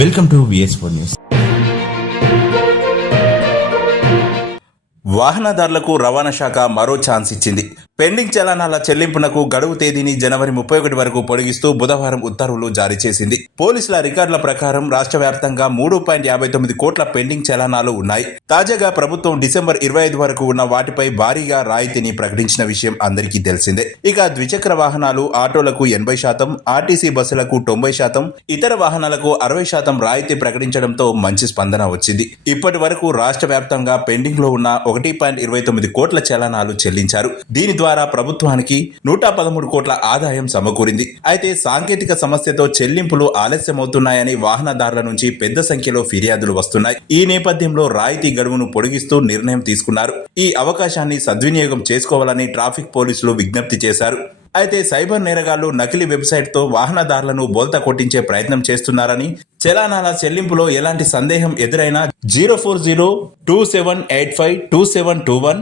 Welcome to VS4 news. వాహనదారులకు రవాణా శాఖ మరో ఛాన్స్ ఇచ్చింది. పెండింగ్ చలానాల చెల్లింపునకు గడువు తేదీని జనవరి 31 వరకు పొడిగిస్తూ బుధవారం ఉత్తర్వులు జారీ చేసింది. పోలీసుల రికార్డుల ప్రకారం రాష్ట్ర వ్యాప్తంగా 3.59 కోట్ల పెండింగ్ చలానాలు ఉన్నాయి. తాజాగా ప్రభుత్వం డిసెంబర్ 25 వరకు ఉన్న వాటిపై భారీగా రాయితీని ప్రకటించిన విషయం అందరికీ తెలిసిందే. ఇక ద్విచక్ర వాహనాలు, ఆటోలకు 80%, ఆర్టీసీ బస్సులకు 90%, ఇతర వాహనాలకు 60% రాయితీ ప్రకటించడంతో మంచి స్పందన వచ్చింది. ఇప్పటి వరకు రాష్ట్ర వ్యాప్తంగా పెండింగ్ లో ఉన్న 1.29 కోట్ల చలానాలు చెల్లించారు. దీని ద్వారా ప్రభుత్వానికి 113 కోట్ల ఆదాయం సమకూరింది. అయితే సాంకేతిక సమస్యతో చెల్లింపులు ఆలస్యమవుతున్నాయని వాహనదారుల నుంచి పెద్ద సంఖ్యలో ఫిర్యాదులు వస్తున్నాయి. ఈ నేపథ్యంలో రాయితీ గడువును పొడిగిస్తూ నిర్ణయం తీసుకున్నారు. ఈ అవకాశాన్ని సద్వినియోగం చేసుకోవాలని ట్రాఫిక్ పోలీసులు విజ్ఞప్తి చేశారు. అయితే సైబర్ నేరగాళ్లు నకిలీ వెబ్సైట్తో వాహనదారులను బోల్తా కొట్టించే ప్రయత్నం చేస్తున్నారని, చలానాల చెల్లింపులో ఎలాంటి సందేహం ఎదురైనా 04027852721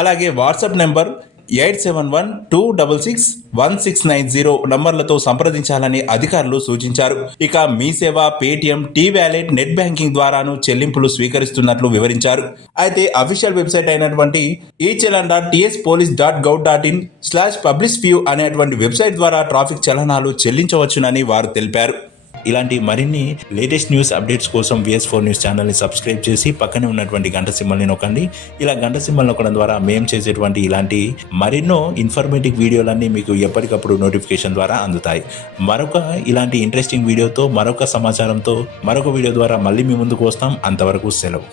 అలాగే వాట్సాప్ నెంబర్ 8712661690 నంబర్లతో సంప్రదించాలని అధికారులు సూచించారు. ఇక మీ సేవ, Paytm, T wallet, net banking ద్వారాను చెల్లింపులు స్వీకరిస్తున్నట్లు వివరించారు. అయితే అఫీషియల్ వెబ్సైట్ అయినటువంటి echallan.tspolice.gov.in/publishview అనేటువంటి వెబ్సైట్ ద్వారా ట్రాఫిక్ చలనాలు చెల్లించవచ్చునని వారు తెలిపారు. ఇలాంటి మరిన్ని లేటెస్ట్ న్యూస్ అప్డేట్స్ కోసం VS4 న్యూస్ ఛానల్ని సబ్స్క్రైబ్ చేసి పక్కనే ఉన్నటువంటి గంట సింబల్ని నొక్కండి. ఇలా గంట సింబల్ నొక్కడం ద్వారా మేము చేసేటువంటి ఇలాంటి మరెన్నో ఇన్ఫర్మేటివ్ వీడియోలన్నీ మీకు ఎప్పటికప్పుడు నోటిఫికేషన్ ద్వారా అందుతాయి. మరొక ఇలాంటి ఇంట్రెస్టింగ్ వీడియోతో, మరొక సమాచారంతో, మరొక వీడియో ద్వారా మళ్ళీ మీ ముందుకు వస్తాం. అంతవరకు సెలవు.